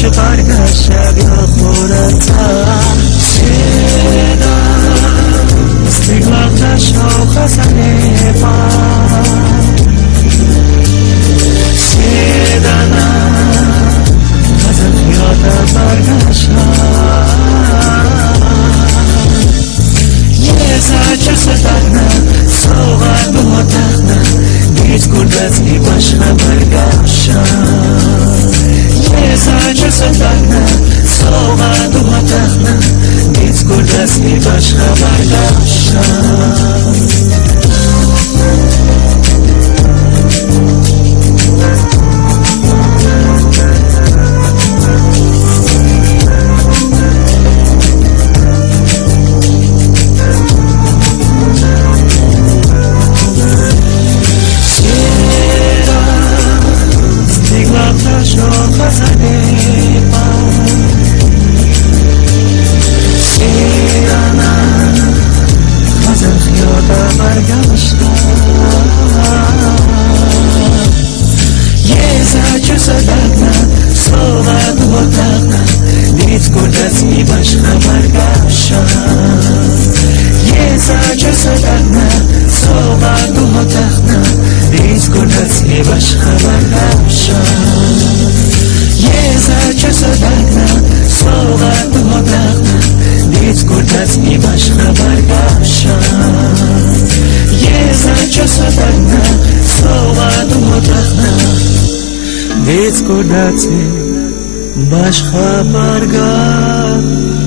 چه برگشت یا خورتم سیدم استقلال تشو خزنه پام سیدنم ازم یادم برگشتم یه زجر صدقنم سوغن به مدقنم نیت گردت ای باشم برگشتم یه زجر صدقنم سوغن به مدقنم نیت گردت ای باشم برگشتم Ведь куда ты баш хабарга